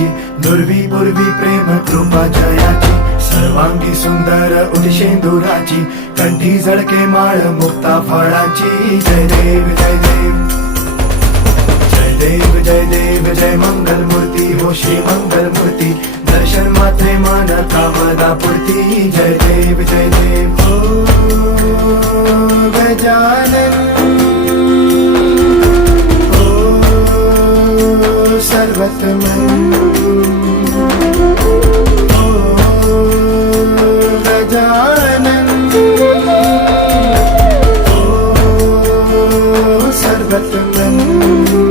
जयाची, दुर्वी पूर्वी प्रेम कृपा जयाची, सर्वांगी सुंदर उदिशेंदुराची, कंठी झळके माळ मुक्ता फळाची. जय देव जय देव जय देव जय देव जय मंगल मूर्ती हो श्री मंगल मूर्ती, दर्शन मात्रे मान कामना पूर्ती. जय देव जय देव ओ गजानन ओ सर्वतमन ओ गजानन ओ सर्वतमन.